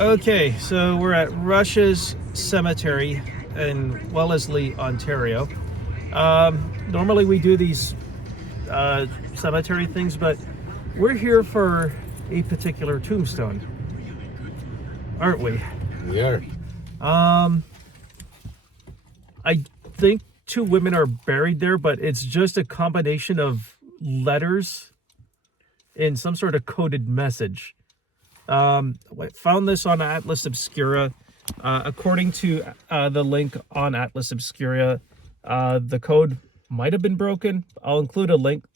Okay, so we're at Rush's Cemetery in Wellesley, Ontario. Normally we do these cemetery things, but we're here for a particular tombstone, aren't we? We are. I think two women are buried there, but it's just a combination of letters in some sort of coded message. I found this on Atlas Obscura. According to the link on Atlas Obscura, the code might have been broken. I'll include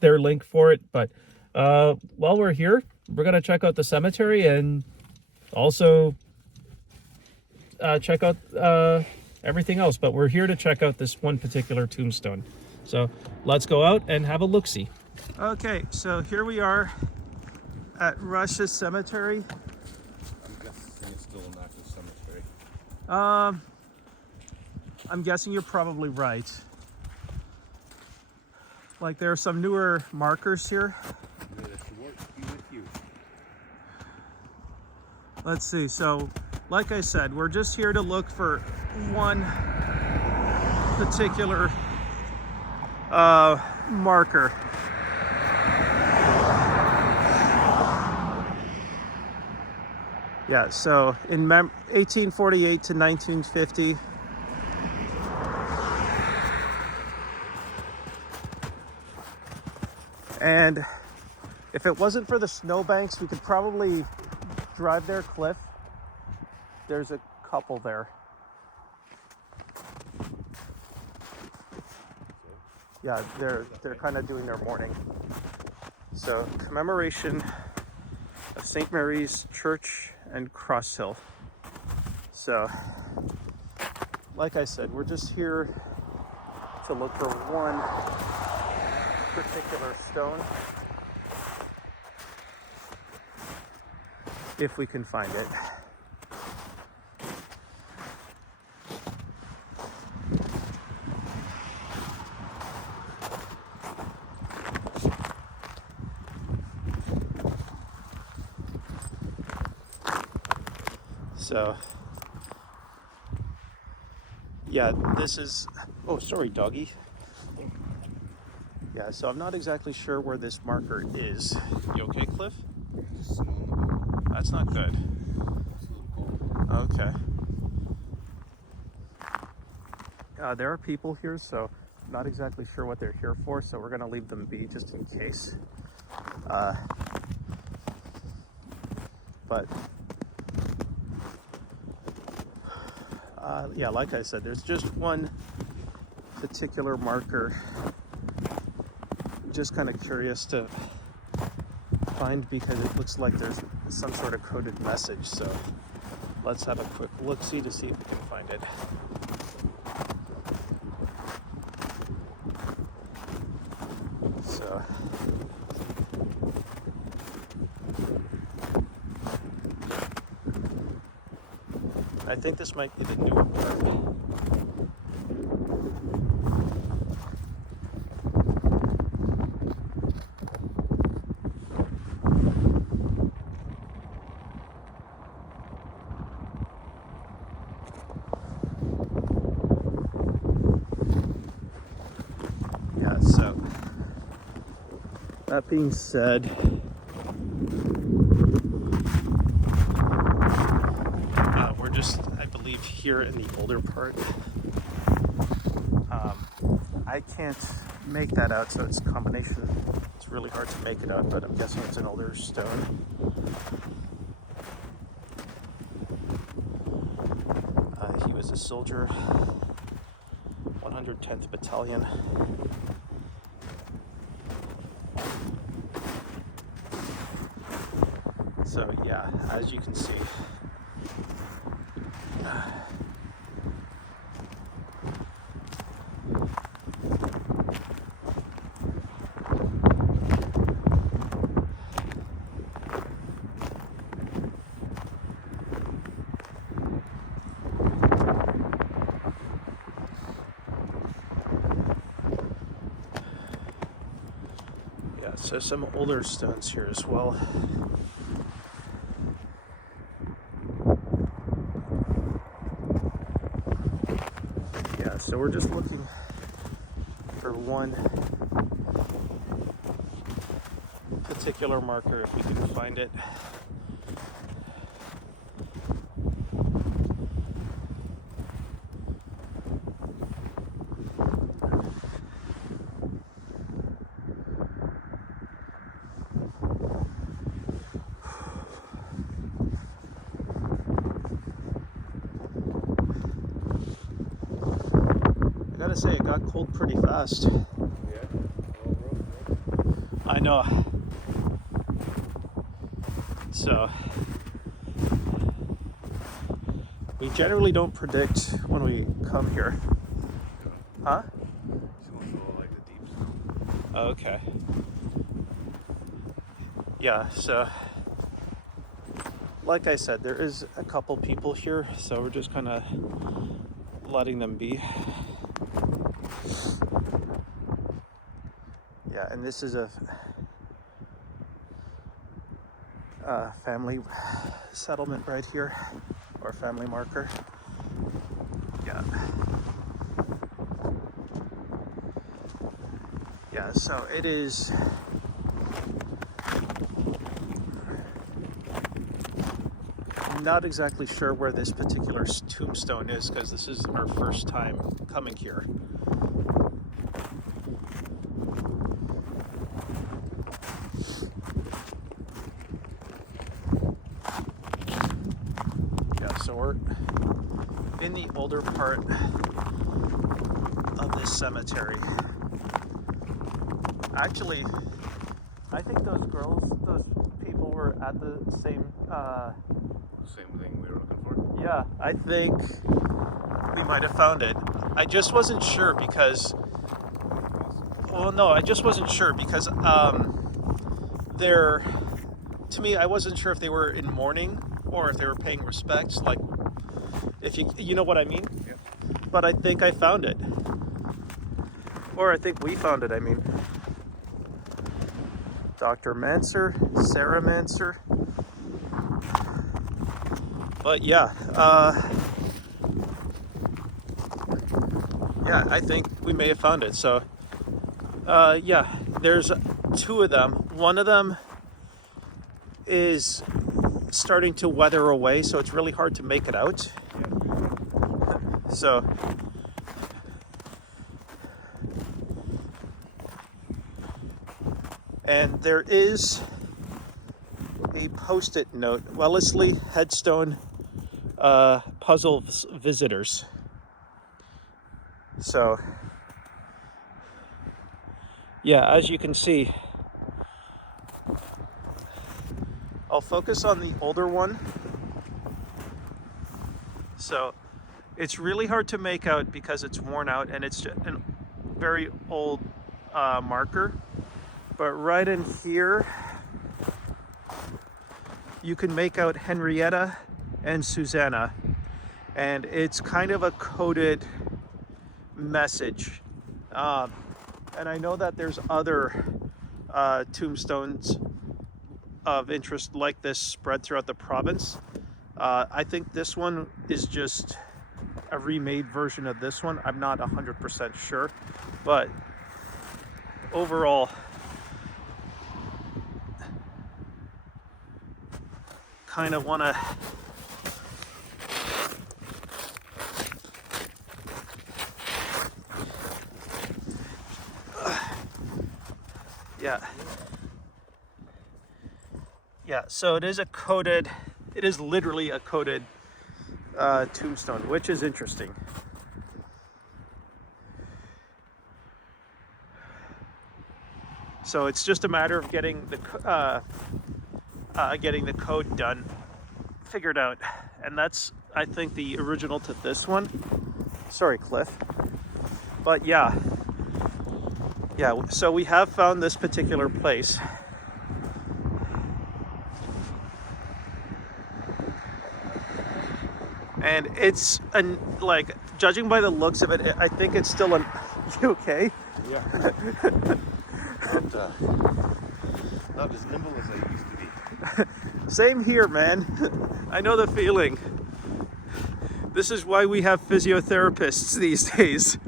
their link for it. But while we're here, we're gonna check out the cemetery and also check out everything else. But we're here to check out this one particular tombstone. So let's go out and have a look-see. Okay, so here we are at Rush's Cemetery. I'm guessing it's still not the cemetery. I'm guessing you're probably right. Like, there are some newer markers here. May the Lord be with you. Let's see. So, like I said, we're just here to look for one particular marker. Yeah, so in 1848 to 1950, and if it wasn't for the snowbanks, we could probably drive there, Cliff. There's a couple there. Yeah, they're kind of doing their mourning. So, commemoration of St. Mary's Church and Cross Hill. So, like I said, we're just here to look for one particular stone, if we can find it. So, yeah, this is, oh, sorry, doggy. Yeah, so I'm not exactly sure where this marker is. You okay, Cliff? Just snow on the ground. That's not good. It's a little cold. Okay. There are people here, so I'm not exactly sure what they're here for, so we're going to leave them be just in case. But yeah, like I said, there's just one particular marker. Just kind of curious to find because it looks like there's some sort of coded message. So let's have a quick look-see to see if we can find it. So I think this might be the newer part. Yeah, so that being said, we're just, I believe, here in the older part. I can't make that out, so it's a combination. It's really hard to make it out, but I'm guessing it's an older stone. He was a soldier, 110th Battalion. So yeah, as you can see, yeah, so some older stones here as well. so we're just looking for one particular marker if we can find it. I gotta say, it got cold pretty fast. Yeah. I know. So, we generally don't predict when we come here. Huh? Just want to show like the deep stone. Okay. Yeah, so like I said, there is a couple people here, so we're just kind of letting them be. Yeah, and this is a family settlement right here, or family marker. Yeah. Yeah, so it is. I'm not exactly sure where this particular tombstone is because this is our first time coming here. Yeah, so we're in the older part of this cemetery. Actually, I think those people were at the same, Same thing we were looking for. yeah, I think we might have found it. I just wasn't sure because, well, no, I just wasn't sure because, to me, I wasn't sure if they were in mourning or if they were paying respects, like, if you know what I mean? Yeah. But I think I found it. Or I think we found it, I mean. Dr. Manser, Sarah Manser. But yeah, yeah, I think we may have found it. So, yeah, there's two of them. One of them is starting to weather away, so it's really hard to make it out. So, and there is a post-it note, Wellesley headstone puzzle visitors. So, yeah, as you can see, I'll focus on the older one. So it's really hard to make out because it's worn out and it's just a very old marker. But right in here, you can make out Henrietta and Susanna. And it's kind of a coded message. And I know that there's other tombstones of interest like this spread throughout the province. I think this one is just a remade version of this one. I'm not 100% sure, but overall, kind of want to yeah, so it is literally a coded tombstone, which is interesting. So it's just a matter of getting the code done, figured out, and that's, I think, the original to this one. Sorry, Cliff. But yeah, so we have found this particular place. And it's like, judging by the looks of it, I think it's still an. You okay? Yeah. Not as nimble as I used to be. Same here, man. I know the feeling. This is why we have physiotherapists these days.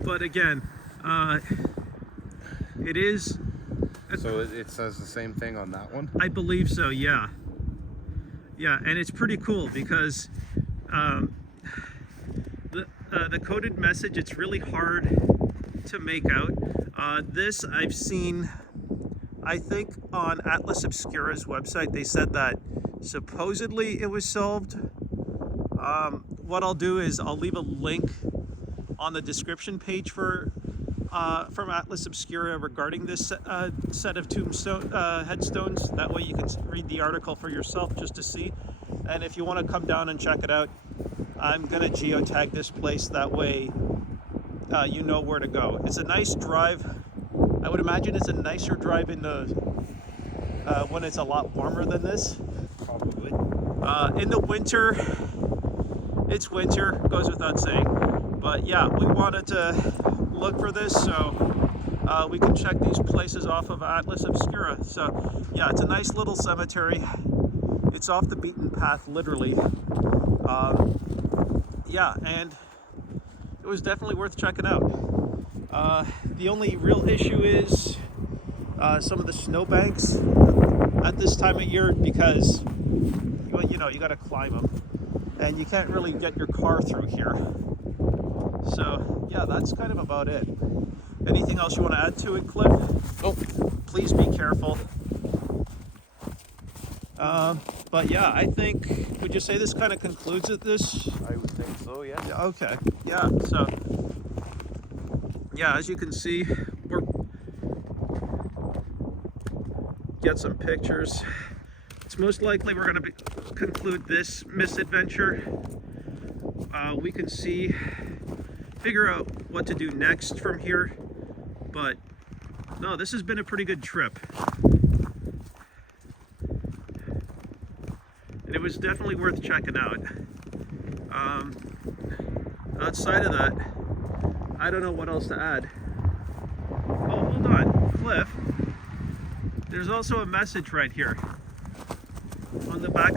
But again, it is... So it says the same thing on that one? I believe so, yeah. Yeah, and it's pretty cool because the coded message, it's really hard to make out. This I've seen, I think on Atlas Obscura's website, they said that supposedly it was solved. What I'll do is I'll leave a link on the description page for from Atlas Obscura regarding this set of tombstone headstones. That way you can read the article for yourself just to see. And if you want to come down and check it out, I'm gonna geotag this place. That way you know where to go. It's a nice drive. I would imagine it's a nicer drive in the when it's a lot warmer than this. Probably. In the winter, it's winter, goes without saying. But yeah, we wanted to look for this so we can check these places off of Atlas Obscura. So yeah, it's a nice little cemetery. It's off the beaten path, literally. Yeah, and it was definitely worth checking out. The only real issue is some of the snowbanks at this time of year, because you know, you got to climb them and you can't really get your car through here. So yeah, that's kind of about it. Anything else you want to add to it, Cliff? Oh, please be careful. But yeah, I think, would you say this kind of concludes it, this? I would think so, yeah. Okay, yeah, so, yeah, as you can see, we're, get some pictures. It's most likely we're going to conclude this misadventure. We can figure out what to do next from here, but no, this has been a pretty good trip. It was definitely worth checking out. Outside of that, I don't know what else to add. Oh, hold on, Cliff. There's also a message right here on the back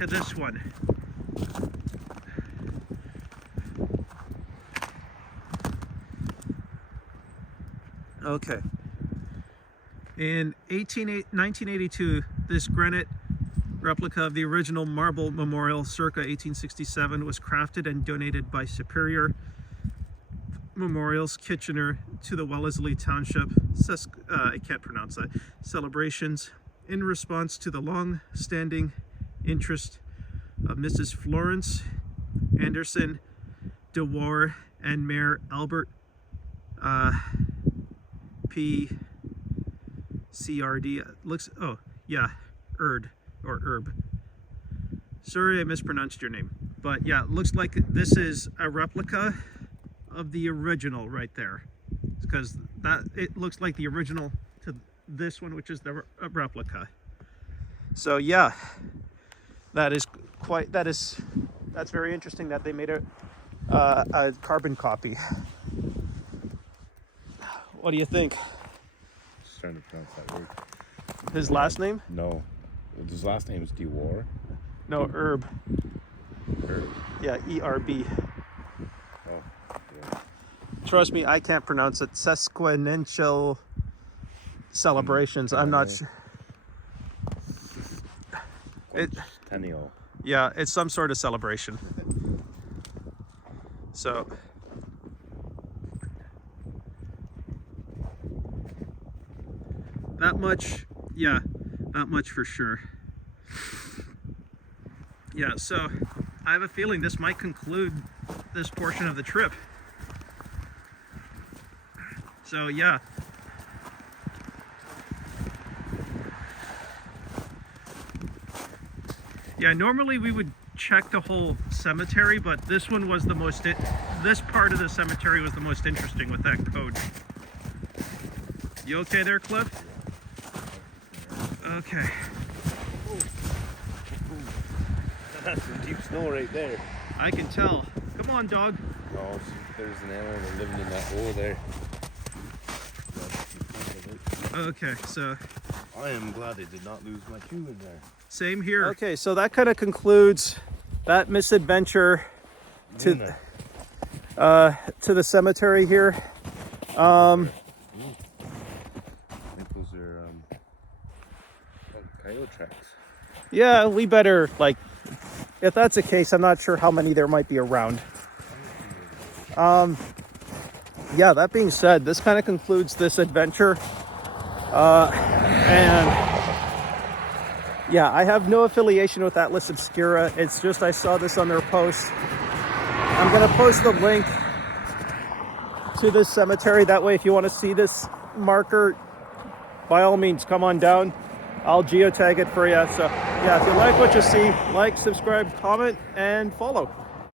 of this one. Okay. In 1982, this granite replica of the original marble memorial circa 1867 was crafted and donated by Superior Memorials Kitchener to the Wellesley Township I can't pronounce that celebrations in response to the long-standing interest of Mrs. Florence Anderson DeWar and Mayor Albert PCRD. Looks, oh yeah, Erd. Or Herb. Sorry I mispronounced your name. But yeah, it looks like this is a replica of the original right there. Because it looks like the original to this one, which is the replica. So yeah, that's very interesting that they made a carbon copy. What do you think? Just trying to pronounce that word. His last name? No. His last name is DeWar. No, Herb. Herb. Yeah, E-R-B. Oh, yeah. Trust me, I can't pronounce it. Sesquicentennial celebrations. I'm not sure. Tennial. Yeah, it's some sort of celebration. So, that much, yeah, that much for sure. Yeah, so I have a feeling this might conclude this portion of the trip. So yeah. Yeah, normally we would check the whole cemetery, but this one was the most, this part of the cemetery was the most interesting with that code. You okay there, Cliff? Okay. That's some deep snow right there. I can tell. Come on, dog. No, there's an animal living in that hole there. Okay, so I am glad I did not lose my shoe in there. same here. Okay, so that kind of concludes that misadventure to the cemetery here. I think those are coyote tracks. Yeah, we better, like, if that's the case, I'm not sure how many there might be around. Yeah, that being said, this kind of concludes this adventure. And yeah, I have no affiliation with Atlas Obscura. It's just I saw this on their post. I'm going to post the link to this cemetery. That way, if you want to see this marker, by all means, come on down. I'll geotag it for you. So yeah, if you like what you see, like, subscribe, comment, and follow.